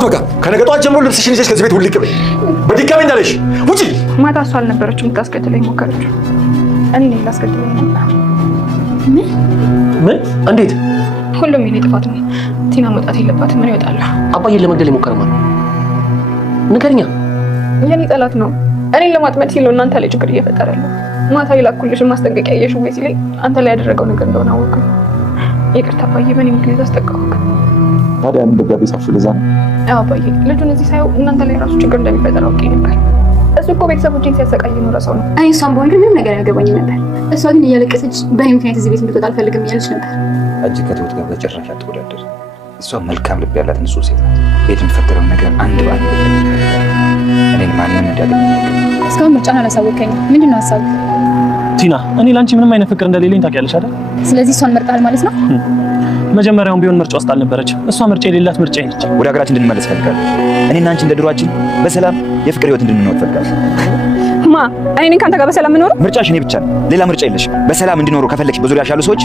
አባት በቃ ከነገ ጠዋት ጀምሮ ልብስሽን ይዘሽ ከዚህ ቤት ውልቅ በይ። በድጋሚ እንዳለሽ ውጪ። ማታ እሷ አልነበረችም የምታስገድለኝ ሞከረችው። እኔ ነኝ ላስገድለኝ ነበር። ምን? እንዴት? ሁሉም የኔ ጥፋት ነው። ቲና መውጣት የለባትም። ምን ይወጣል? አባዬን ለመግደል የሞከረ ማለት ነው? ንገረኛ። የኔ ጠላት ነው። እኔን ለማጥመድ ሲለው እናንተ ላይ ችግር እየፈጠረ ነው። ማታ የላኩልሽን ማስጠንቀቂያ እየሽው ወይ ሲለኝ አንተ ላይ ያደረገው ነገር እንደሆነ አወቅኩ። ይቅርታ አባዬ፣ በእኔ ምክንያት አስጠቃሁክ። ታዲያ ምን ደጋቢ ጻፍሽ? ለዛ ነው? አዎ አባዬ፣ ልጁን እዚህ ሳይው እናንተ ላይ ራሱ ችግር እንደሚፈጠር አውቄ ነበር። እሱ እኮ ቤተሰቦቼን ሲያሰቃይ ኖረ ሰው ነው። እኔ እሷን በሆን ግን ምንም ነገር ያገባኝ ነበር። እሷ ግን እያለቀሰች በእኔ ምክንያት እዚህ ቤት እንድትወጣ አልፈልግም እያለች ነበር። አንቺ ከትሁት ጋር በጭራሽ አትወዳደር። እሷ መልካም ልብ ያላት ንጹህ ሴት ናት። ቤት የሚፈጠረውን ነገር አንድ በአንድ እኔን ማንም እንዳገኝ እስካሁን ምርጫን አላሳወቀኝም። ምንድን ነው ሀሳቡ? ቲና፣ እኔ ለአንቺ ምንም አይነት ፍቅር እንደሌለኝ ታውቂያለሽ አይደል? ስለዚህ እሷን መርጣል ማለት ነው? መጀመሪያውን ቢሆን ምርጫ ውስጥ አልነበረችም። እሷ ምርጫ የሌላት ምርጫ ነች። ወደ ሀገራችን እንድንመለስ ፈልጋለሁ። እኔና አንቺ እንደ ድሯችን በሰላም የፍቅር ህይወት እንድንኖር ፈልጋለሁ። ማ እኔ ነኝ ካንተ ጋር በሰላም የምኖረው? ምርጫሽ እኔ ብቻ ነው፣ ሌላ ምርጫ የለሽ። በሰላም እንዲኖሩ ከፈለግሽ በዙሪያሽ ያሉ ሰዎች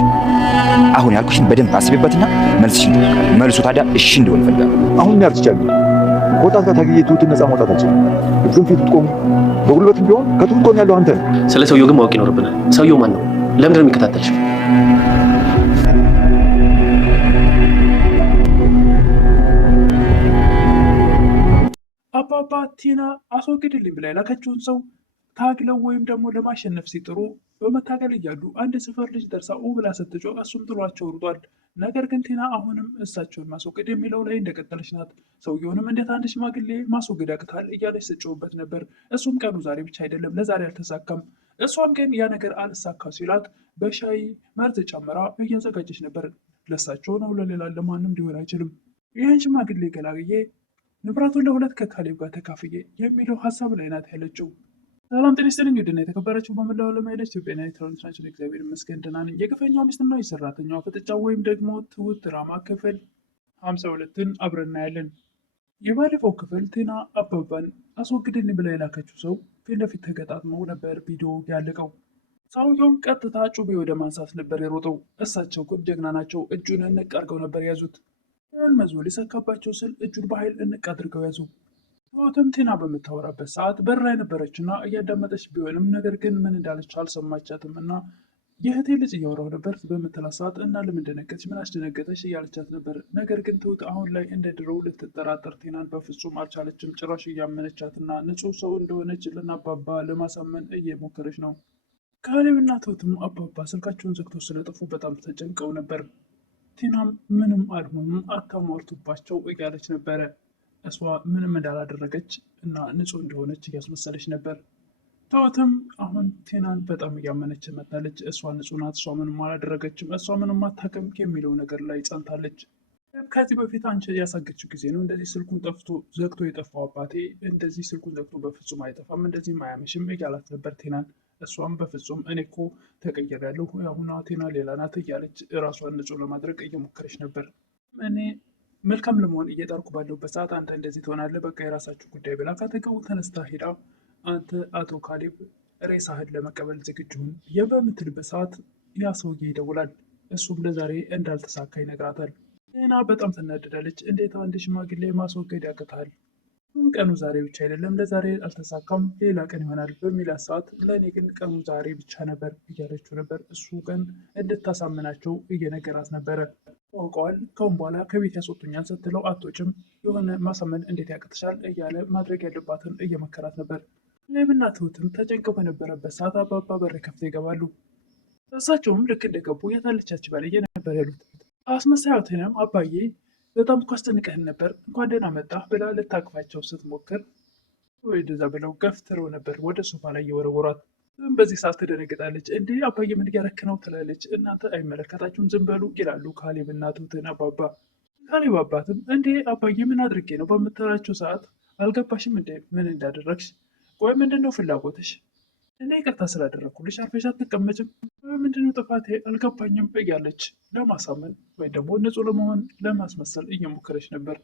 አሁን ያልኩሽን በደንብ አስቢበትና መልስሽን መልሱ። ታዲያ እሺ እንደሆነ ፈልጋለሁ። አሁን ያርትቻለሁ። ወጣት ጋር ታግዬ ትሁትን ነፃ ማውጣት አልችልም። ግን ፊት ቆም በጉልበትም ቢሆን ከትሁት ቆም ያለው አንተ። ስለ ሰውየው ግን ማወቅ ይኖርብናል። ሰውየው ማን ነው? ለምንድን ነው የሚከታተልሽ? አባባ ቲና አስወግድልኝ ብላ የላከችውን ሰው ታግለው ወይም ደግሞ ለማሸነፍ ሲጥሩ በመታገል እያሉ አንድ ሰፈር ልጅ ደርሳ ብላ ስትጮህ እሱም ጥሏቸው ሩጧል። ነገር ግን ቲና አሁንም እሳቸውን ማስወገድ የሚለው ላይ እንደቀጠለች ናት። ሰውየውንም እንዴት አንድ ሽማግሌ ማስወገድ ያቅታል እያለች ስትጮህበት ነበር። እሱም ቀኑ ዛሬ ብቻ አይደለም ለዛሬ አልተሳካም። እሷም ግን ያ ነገር አልሳካ ሲላት በሻይ መርዝ ጨምራ እያዘጋጀች ነበር። ለእሳቸው ነው፣ ለሌላ ለማንም ሊሆን አይችልም። ይህን ሽማግሌ ገላግዬ ንብረቱን ለሁለት ከካሌብ ጋር ተካፍዬ የሚለው ሀሳብ ላይ ናት ያለችው። ሰላም ጤና ይስጥልኝ ውድና የተከበራችሁ በመላው ዓለም ያለች ኢትዮጵያና ኤርትራውያን ናችሁ። እግዚአብሔር ይመስገን ደህና ነኝ። የግፈኛው ሚስትና የሰራተኛዋ ፍጥጫ ወይም ደግሞ ትሁት ድራማ ክፍል 52ን አብረን እናያለን። የባለፈው ክፍል ቲና አባባን አስወግድልኝ ብላ የላከችው ሰው ፊት ለፊት ተገጣጥመው ነበር ቪዲዮ ያለቀው። ሰውየውም ቀጥታ ጩቤ ወደ ማንሳት ነበር የሮጠው። እሳቸው ግን ጀግና ናቸው። እጁን እንቅ አድርገው ነበር ያዙት። ያን መዞ ሊሰካባቸው ስል እጁን በኃይል እንቅ አድርገው ያዙ። ትሁትም ቲና በምታወራበት ሰዓት በር ላይ ነበረችና እያዳመጠች ቢሆንም ነገር ግን ምን እንዳለች አልሰማቻትም እና የእህቴ ልጅ እያወራሁ ነበር በምትላት ሰዓት እና ለምን ደነገጥሽ? ምን አስደነገጠች? እያለቻት ነበር። ነገር ግን ትሁት አሁን ላይ እንደ ድሮው ልትጠራጠር ቲናን በፍጹም አልቻለችም። ጭራሽ እያመነቻትና ንጹሕ ሰው እንደሆነች ለአባባ ለማሳመን እየሞከረች ነው። ካሌብና ትሁትም አባባ ስልካቸውን ዘግተው ስለጠፉ በጣም ተጨንቀው ነበር። ቲናም ምንም አልሆኑም አታሟርቱባቸው እያለች ነበረ። እሷ ምንም እንዳላደረገች እና ንጹሕ እንደሆነች እያስመሰለች ነበር። ትሁትም አሁን ቲናን በጣም እያመነች መታለች። እሷ ንጹሕ ናት፣ እሷ ምንም አላደረገችም፣ እሷ ምንም አታውቅም የሚለው ነገር ላይ ጸንታለች። ከዚህ በፊት አንቺ ያሳገችው ጊዜ ነው እንደዚህ ስልኩን ዘግቶ የጠፋው አባቴ እንደዚህ ስልኩን ዘግቶ በፍጹም አይጠፋም፣ እንደዚህም አያመሽም እያላት ነበር ቲናን። እሷም በፍጹም እኔ እኮ ተቀይሬያለሁ፣ አሁን ቲና ሌላ ናት እያለች ራሷን ንጹሕ ለማድረግ እየሞከረች ነበር። እኔ መልካም ለመሆን እየጣርኩ ባለሁበት ሰዓት አንተ እንደዚህ ትሆናለህ፣ በቃ የራሳችሁ ጉዳይ ብላ ካጠገቡ ተነስታ ሄዳ አንተ አቶ ካሌብ ሬሳህን ለመቀበል ዝግጁ ሁን በምትልበት ሰዓት ያ ሰውዬ ይደውላል። እሱም ለዛሬ እንዳልተሳካ ይነግራታል። ቲና በጣም ትናደዳለች። እንዴት አንድ ሽማግሌ ማስወገድ ያቅታል? ቀኑ ዛሬ ብቻ አይደለም፣ ለዛሬ አልተሳካም፣ ሌላ ቀን ይሆናል በሚላት ሰዓት ለእኔ ግን ቀኑ ዛሬ ብቻ ነበር እያለችው ነበር። እሱ ግን እንድታሳምናቸው እየነገራት ነበረ። ታውቀዋል፣ ከአሁን በኋላ ከቤት ያስወጡኛል ስትለው አትወጭም፣ የሆነ ማሳመን እንዴት ያቅትሻል እያለ ማድረግ ያለባትን እየመከራት ነበር። ካሌብና ትሁትም ተጨንቀው በነበረበት ሰዓት አባባ በር ከፍተው ይገባሉ። እሳቸውም ልክ እንደገቡ የታለቻች ባልየ ነበር ያሉት። አስመሳያትንም አባዬ በጣም እኮ አስጨንቀህን ነበር፣ እንኳን ደህና መጣህ ብላ ልታቅፋቸው ስትሞክር ወይ እንደዛ ብለው ገፍትረው ነበር ወደ ሶፋ ላይ የወረወሯት። በዚህ ሰዓት ትደነግጣለች። እንዲህ አባዬ ምን እያረክ ነው ትላለች። እናንተ አይመለከታችሁም ዝም በሉ ይላሉ ካሌብና ትሁትን አባባ። ካሌብ አባትም እንዴ አባዬ ምን አድርጌ ነው በምትላቸው ሰዓት አልገባሽም እንዴ ምን እንዳደረግሽ? ቆይ ምንድነው ፍላጎትሽ? እኔ ይቅርታ ስላደረግኩልሽ አርፈሽ አትቀመጭም? ምንድነው ጥፋቴ? አልገባኝም እያለች ለማሳመን ወይም ደግሞ ንጹሕ ለመሆን ለማስመሰል እየሞከረች ነበር።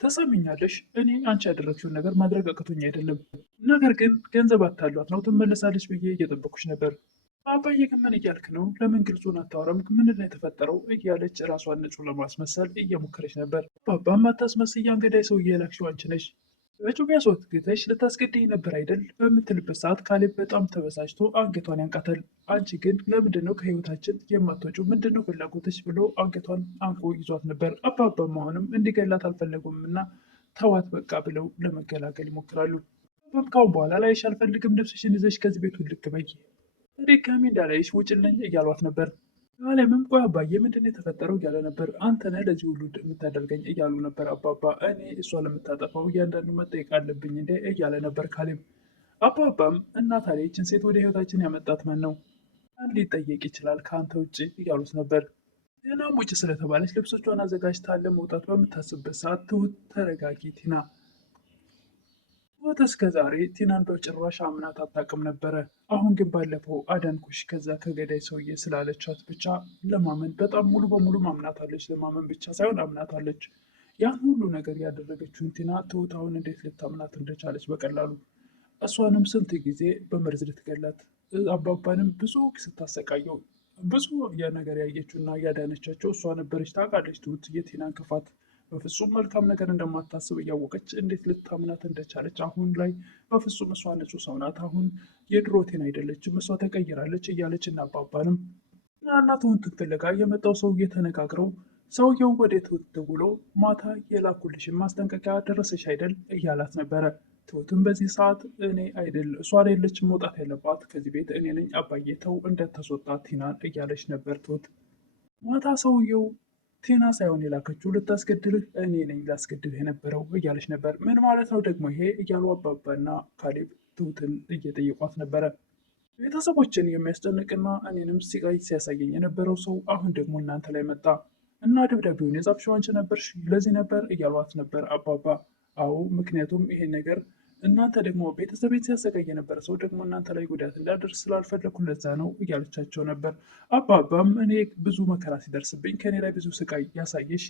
ተሰሚኛለሽ፣ እኔ አንቺ ያደረግሽውን ነገር ማድረግ አቅቶኝ አይደለም፣ ነገር ግን ገንዘብ አታሏት ነው ትመለሳለች ብዬ እየጠበኩሽ ነበር። አባዬ ግን ምን እያልክ ነው? ለምን ግልጹን አታወራም? ምንድን ነው የተፈጠረው? እያለች ራሷን ንጹህ ለማስመሰል እየሞከረች ነበር። አባባ ማታስመስይ አንገዳይ ሰውዬ የላክሽው አንቺ ነሽ። በጩቤ አስወግተሽ ልታስገድኝ ነበር አይደል? በምትልበት ሰዓት ካሌብ በጣም ተበሳጭቶ አንገቷን ያንቃታል። አንቺ ግን ለምንድን ነው ከህይወታችን የማትወጪው? ምንድን ነው ፍላጎትሽ? ብሎ አንገቷን አንቆ ይዟት ነበር። አባባም አሁንም እንዲገላት አልፈለጉም እና ተዋት በቃ ብለው ለመገላገል ይሞክራሉ። ካሁን በኋላ ላይሽ አልፈልግም፣ ልብስሽን ይዘሽ ከዚህ ቤት ውልቅ በይ፣ ድጋሚ እንዳላይሽ ውጭልኝ እያሏት ነበር። አለምም ቆይ አባዬ ምንድን ነው የተፈጠረው እያለ ነበር። አንተ ነህ ለዚህ ሁሉ የምታደርገኝ እያሉ ነበር አባባ። እኔ እሷ ለምታጠፋው እያንዳንዱ መጠየቅ አለብኝ እንዴ እያለ ነበር ካሌብ። አባባም እና ታዲያ ይህችን ሴት ወደ ህይወታችን ያመጣት ማን ነው? ማን ሊጠየቅ ይችላል ከአንተ ውጭ እያሉት ነበር። ቲናም ውጭ ስለተባለች ልብሶቿን አዘጋጅታ ለመውጣት በምታስብበት ሰዓት ትሁት ተረጋጊ ቲና፣ ትሁት እስከ ዛሬ ቲናን በጭራሽ አምናት አታውቅም ነበረ። አሁን ግን ባለፈው አዳንኩሽ ከዛ ከገዳይ ሰውዬ ስላለቻት ብቻ ለማመን በጣም ሙሉ በሙሉ ማምናታለች። ለማመን ብቻ ሳይሆን አምናታለች። ያን ሁሉ ነገር ያደረገችውን ቲና ትሁት አሁን እንዴት ልታምናት እንደቻለች በቀላሉ። እሷንም ስንት ጊዜ በመርዝ ልትገላት፣ አባባንም ብዙ ስታሰቃየው ብዙ ነገር ያየችውና ያዳነቻቸው እሷ ነበረች። ታውቃለች ትሁት የቲናን ክፋት። በፍጹም መልካም ነገር እንደማታስብ እያወቀች እንዴት ልታምናት እንደቻለች አሁን ላይ በፍጹም እሷ ንጹህ ሰው ናት፣ አሁን የድሮ ቲና አይደለችም፣ እሷ ተቀይራለች እያለች እና አባባንም እና ትሁትን ፍለጋ የመጣው ሰውዬ ተነጋግረው ሰውየው ወደ ትሁት ደውሎ ማታ የላኩልሽን ማስጠንቀቂያ ደረሰሽ አይደል እያላት ነበረ። ትሁትም በዚህ ሰዓት እኔ አይደል እሷ አይደለችም መውጣት ያለባት ከዚህ ቤት እኔ ነኝ አባዬ ተው እንዳታስወጣ ቲናን እያለች ነበር ትሁት። ማታ ሰውየው ቲና ሳይሆን የላከችው ልታስገድልህ እኔ ነኝ ላስገድልህ የነበረው እያለች ነበር። ምን ማለት ነው ደግሞ ይሄ እያሉ አባባና ካሌብ ትሁትን እየጠየቋት ነበረ። ቤተሰቦችን የሚያስጨንቅና እኔንም ሲቃይ ሲያሳየኝ የነበረው ሰው አሁን ደግሞ እናንተ ላይ መጣ እና ደብዳቤውን የጻፍሽው አንቺ ነበርሽ ለዚህ ነበር እያሏት ነበር አባባ። አዎ ምክንያቱም ይሄ ነገር እናንተ ደግሞ ቤተሰቤን ሲያሰቃይ የነበረ ሰው ደግሞ እናንተ ላይ ጉዳት እንዳደርስ ስላልፈለኩ ለዛ ነው እያለቻቸው ነበር። አባባም እኔ ብዙ መከራ ሲደርስብኝ ከኔ ላይ ብዙ ስቃይ ያሳየሽ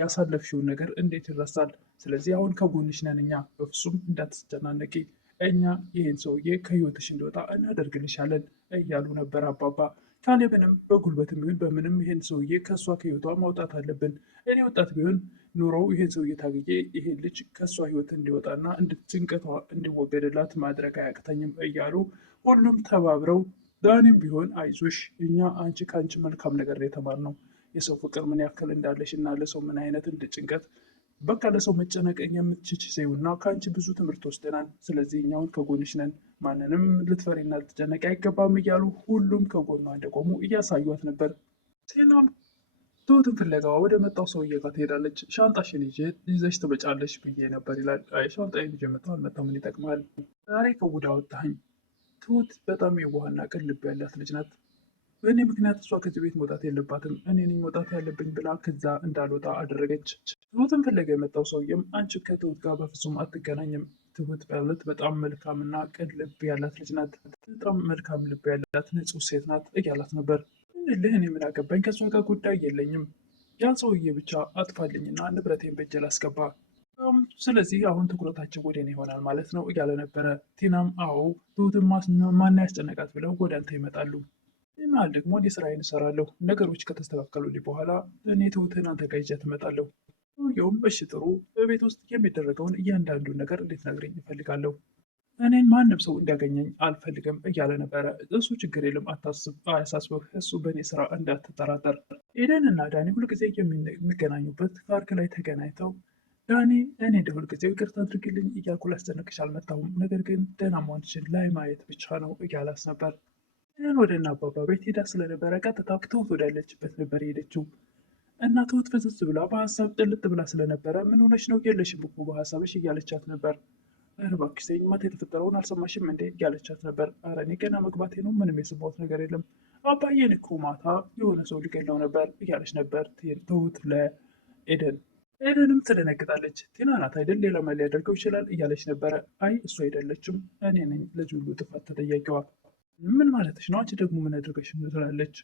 ያሳለፍሽውን ነገር እንዴት ይረሳል? ስለዚህ አሁን ከጎንሽ ነን እኛ፣ በፍጹም እንዳትጨናነቂ፣ እኛ ይህን ሰውዬ ከህይወትሽ እንዲወጣ እናደርግልሻለን እያሉ ነበር አባባ። ካሌብንም በጉልበትም ቢሆን በምንም ይሄን ሰውዬ ከእሷ ከህይወቷ ማውጣት አለብን። እኔ ወጣት ቢሆን ኑሮው ይሄን ሰውዬ ታግዬ ይሄን ልጅ ከእሷ ህይወት እንዲወጣና ጭንቀቷ እንዲወገድላት ማድረግ አያቅተኝም እያሉ ሁሉም ተባብረው ዳኒም ቢሆን አይዞሽ፣ እኛ አንቺ ከአንቺ መልካም ነገር የተማርነው የሰው ፍቅር ምን ያክል እንዳለሽ እና ለሰው ምን አይነት እንደ ጭንቀት በቃ ለሰው መጨነቅ የምትችች ሰውና ከአንቺ ብዙ ትምህርት ወስደናል። ስለዚህ እኛውን ከጎንሽ ነን፣ ማንንም ልትፈሪና ልትጨነቂ አይገባም እያሉ ሁሉም ከጎኗ እንደቆሙ እያሳዩት ነበር። ቴናም ትሁትን ፍለጋዋ ወደ መጣው ሰውዬ ጋር ትሄዳለች። ሻንጣሽን ይዘሽ ትመጫለሽ ብዬ ነበር ይላል። አይ ሻንጣዬን ይዤ መጣሁ አልመጣሁ ምን ይጠቅማል? ዛሬ ከጉዳ ወጣኸኝ። ትሁት በጣም የዋህና ቅን ልብ ያላት ልጅ ናት። በእኔ ምክንያት እሷ ከዚህ ቤት መውጣት የለባትም፣ እኔ ነኝ መውጣት ያለብኝ ብላ ከዛ እንዳልወጣ አደረገች። ትሁትን ፍለጋ የመጣው ሰውዬም አንቺ ከትሁት ጋር በፍጹም አትገናኝም፣ ትሁት ማለት በጣም መልካምና ቅን ልብ ያላት ልጅ ናት፣ በጣም መልካም ልብ ያላት ንጹህ ሴት ናት እያላት ነበር። ምንልህ እኔ ምን አገባኝ፣ ከእሷ ጋር ጉዳይ የለኝም፣ ያን ሰውዬ ብቻ አጥፋልኝና ንብረቴን በእጄ ላስገባ፣ ስለዚህ አሁን ትኩረታቸው ወደ እኔ ይሆናል ማለት ነው እያለ ነበረ። ቲናም አዎ ትሁትን ማን ያስጨነቃት ብለው ወደ አንተ ይመጣሉ፣ ይህል ደግሞ እኔ ስራዬን እሰራለሁ፣ ነገሮች ከተስተካከሉልኝ በኋላ እኔ ትሁትን አንተ ጋር ይዣት እመጣለሁ። ሰውየውም እሺ ጥሩ፣ በቤት ውስጥ የሚደረገውን እያንዳንዱን ነገር እንድትነግረኝ እፈልጋለሁ፣ እኔን ማንም ሰው እንዲያገኘኝ አልፈልግም እያለ ነበረ። እሱ ችግር የለም አያሳስበህ፣ እሱ በእኔ ስራ እንዳትጠራጠር። ኤደን እና ዳኒ ሁልጊዜ የሚገናኙበት ፓርክ ላይ ተገናኝተው ዳኒ እኔ እንደ ሁልጊዜ ይቅርታ አድርግልኝ እያልኩ ላስጨንቅሽ አልመጣሁም፣ ነገር ግን ደህና መሆንሽን ላይ ማየት ብቻ ነው እያላስ ነበር። ኤደን ወደ እነ አባባ ቤት ሄዳ ስለነበረ ቀጥታ ትሁት ወዳለችበት ነበር የሄደችው። እና ትሁት ፍዝዝ ብላ በሀሳብ ጥልጥ ብላ ስለነበረ ምን ሆነች ነው የለሽም እኮ በሀሳብሽ እያለቻት ነበር። ኧረ እባክሽ ተይኝ፣ ማታ የተፈጠረውን አልሰማሽም እንዴ እያለቻት ነበር። ኧረ እኔ ገና መግባቴ ነው፣ ምንም የሰማሁት ነገር የለም። አባዬን እኮ ማታ የሆነ ሰው ሊገለው ነበር እያለች ነበር ትሁት ለኤደን። ኤደንም ትደነግጣለች። ቲና ናት አይደል ሌላ ማን ሊያደርገው ይችላል እያለች ነበረ። አይ እሱ አይደለችም፣ እኔ ነኝ ለዚህ ሁሉ ጥፋት ተጠያቂዋ። ምን ማለትሽ ነው? አንቺ ደግሞ ምን አድርገሽ ትላለች።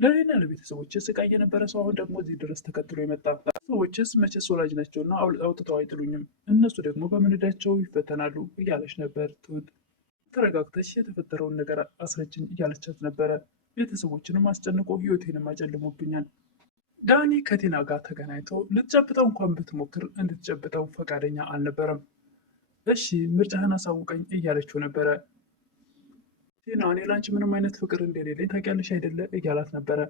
ለእኔና ለቤተሰቦች ስቃይ የነበረ ሰው አሁን ደግሞ እዚህ ድረስ ተከትሎ የመጣ ሰዎችስ መቼስ ወላጅ ናቸውና አውጥተው አይጥሉኝም፣ እነሱ ደግሞ በምንዳቸው ይፈተናሉ እያለች ነበር ትሁት። ተረጋግተሽ የተፈጠረውን ነገር አስረጅኝ እያለቻት ነበረ። ቤተሰቦችንም አስጨንቆ ህይወቴንም አጨልሞብኛል። ዳኒ ከቲና ጋር ተገናኝቶ ልትጨብጠው እንኳን ብትሞክር እንድትጨብጠው ፈቃደኛ አልነበረም። እሺ ምርጫህን አሳውቀኝ እያለችው ነበረ። ቲና እኔ ላንቺ ምንም አይነት ፍቅር እንደሌለኝ ታውቂያለሽ አይደለ እያላት ነበረ።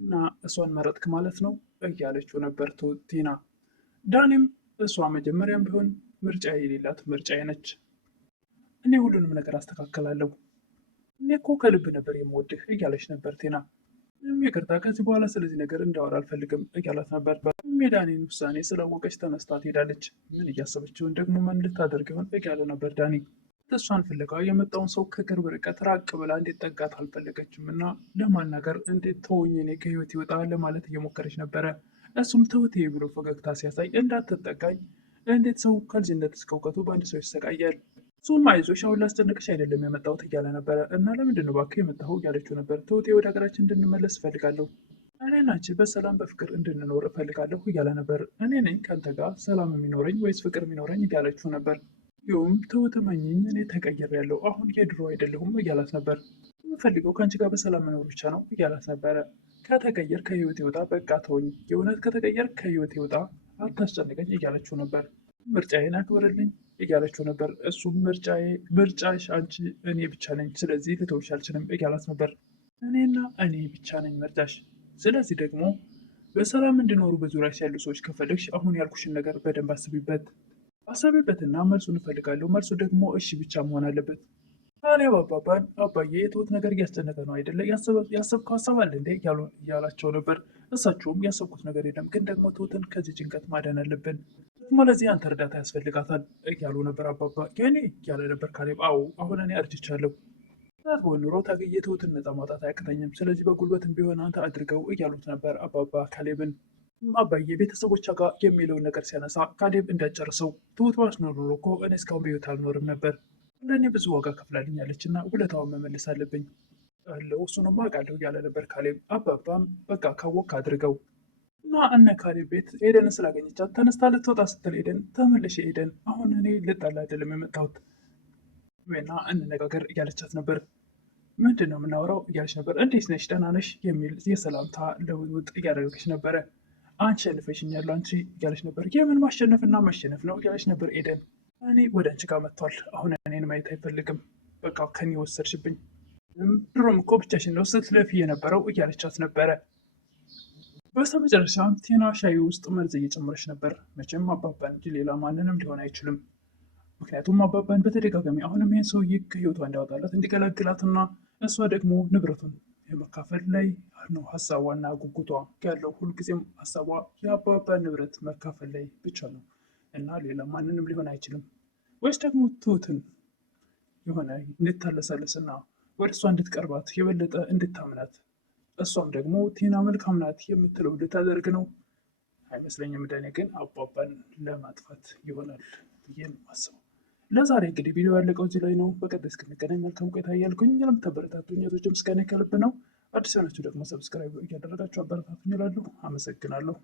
እና እሷን መረጥክ ማለት ነው እያለችው ነበር ቲና። ዳኒም እሷ መጀመሪያም ቢሆን ምርጫ የሌላት ምርጫዬ ነች፣ እኔ ሁሉንም ነገር አስተካከላለሁ፣ እኔ እኮ ከልብ ነበር የምወድህ እያለች ነበር ቲና። ይቅርታ ከዚህ በኋላ ስለዚህ ነገር እንዳወራ አልፈልግም እያላት ነበር። የዳኒን ውሳኔ ስላወቀች ተነስታ ትሄዳለች። ምን እያሰበችውን ደግሞ ምን ልታደርግ ይሆን እያለ ነበር ዳኒ። እሷን ፍለጋ የመጣውን ሰው ከቅርብ ርቀት ራቅ ብላ እንዴት ጠጋት አልፈለገችም እና ለማናገር እንዴት ተወኝ እኔ ከህይወት ይወጣ ለማለት እየሞከረች ነበረ። እሱም ተውቴ ብሎ ፈገግታ ሲያሳይ እንዳትጠጋኝ፣ እንዴት ሰው ከልጅነት እስከ እውቀቱ በአንድ ሰው ይሰቃያል? እሱም አይዞሽ አሁን ላስጨንቅሽ አይደለም የመጣሁት እያለ ነበረ። እና ለምንድን ነው እባክህ የመጣኸው እያለችው ነበር። ተውቴ ወደ ሀገራችን እንድንመለስ እፈልጋለሁ፣ እኔና አንቺ በሰላም በፍቅር እንድንኖር እፈልጋለሁ እያለ ነበር። እኔ ነኝ ከአንተ ጋር ሰላም የሚኖረኝ ወይስ ፍቅር የሚኖረኝ እያለችው ነበር። ይሁም ተውት መኝኝ እኔ ተቀይሬያለሁ፣ አሁን የድሮ አይደለሁም እያላት ነበር። የምፈልገው ከአንቺ ጋር በሰላም መኖር ብቻ ነው እያላት ነበረ። ከተቀየር ከህይወት ይወጣ፣ በቃ ተወኝ፣ የእውነት ከተቀየር ከህይወት ይወጣ፣ አታስጨንቀኝ እያለችው ነበር። ምርጫዬን አክብርልኝ እያለችው ነበር። እሱም ምርጫሽ አንቺ እኔ ብቻ ነኝ፣ ስለዚህ ልተውሽ አልችልም እያላት ነበር። እኔና እኔ ብቻ ነኝ ምርጫሽ፣ ስለዚህ ደግሞ በሰላም እንዲኖሩ በዙሪያሽ ያሉ ሰዎች ከፈለግሽ አሁን ያልኩሽን ነገር በደንብ አሰቢበትና መልሱን እፈልጋለሁ። መልሱ ደግሞ እሺ ብቻ መሆን አለበት። ታዲያ አባዬ የትሁት ነገር እያስጨነቀ ነው አይደለ? ያሰብከው ሀሳብ አለ እንዴ እያላቸው ነበር። እሳቸውም ያሰብኩት ነገር የለም፣ ግን ደግሞ ትሁትን ከዚህ ጭንቀት ማዳን አለብን፣ ደግሞ ለዚህ አንተ እርዳታ ያስፈልጋታል እያሉ ነበር። አባባ የኔ እያለ ነበር ካሌብ። አዎ አሁን እኔ አርጅቻለሁ፣ ሆን ኑሮ ታግዬ ትሁትን ነፃ ማውጣት አያቅተኝም፣ ስለዚህ በጉልበትም ቢሆን አንተ አድርገው እያሉት ነበር አባባ ካሌብን። አባዬ ቤተሰቦቿ ጋር የሚለውን ነገር ሲያነሳ ካሌብ እንዳጨርሰው ትሁት ባትኖር ኖሮ እኮ እኔ እስካሁን በሕይወት አልኖርም ነበር፣ ለእኔ ብዙ ዋጋ ከፍላልኛለች እና ውለታውን መመለስ አለብኝ አለው። እሱንም አውቃለሁ እያለ ነበር ካሌብ። አባባም በቃ ካወቅ አድርገው እና እነ ካሌብ ቤት ኤደንን ስላገኘቻት ተነስታ ልትወጣ ስትል ኤደን ተመለሽ ኤደን፣ አሁን እኔ ልጣላ አይደለም የመጣሁት ወይና እንነጋገር እያለቻት ነበር። ምንድን ነው የምናወራው እያለች ነበር። እንዴት ነሽ ደህና ነሽ የሚል የሰላምታ ለውውጥ እያደረገች ነበረ። አሸንፈሽኛል አንቺ እያለች ነበር። የምን ማሸነፍና መሸነፍ ነው እያለች ነበር ኤደን። እኔ ወደ አንቺ ጋር መጥቷል፣ አሁን እኔን ማየት አይፈልግም፣ በቃ ከኔ ወሰድሽብኝ፣ ድሮም እኮ ብቻሽን ነው ስትለፊ የነበረው እያለቻት ነበረ። በስተመጨረሻም ቲና ሻይ ውስጥ መርዝ እየጨመረች ነበር። መቼም አባባን እንጂ ሌላ ማንንም ሊሆን አይችልም። ምክንያቱም አባባን በተደጋጋሚ አሁንም ይህን ሰውዬ ከህይወቷ እንዲያወጣላት እንዲገላግላትና እሷ ደግሞ ንብረቱን የመካፈል ላይ ነው ሀሳቧና ጉጉቷ ያለው። ሁልጊዜም ሀሳቧ የአባባን ንብረት መካፈል ላይ ብቻ ነው እና ሌላ ማንንም ሊሆን አይችልም። ወይስ ደግሞ ትሁትን የሆነ እንድታለሳለስና ወደ እሷ እንድትቀርባት የበለጠ እንድታምናት እሷም ደግሞ ቲና መልካም ናት የምትለው ልታደርግ ነው? አይመስለኝም። እንደኔ ግን አባባን ለማጥፋት ይሆናል ብዬ ነው የማስበው። ለዛሬ እንግዲህ ቪዲዮ ያለቀው እዚህ ላይ ነው። በቀጣይ እስክንገናኝ መልካም ቆይታ እያልኩኝ ለምታበረታቱኝ እህቶች ምስጋና ከልብ ነው። አዲስ የሆናችሁ ደግሞ ሰብስክራይብ እያደረጋችሁ አበረታቱኝ እላለሁ። አመሰግናለሁ።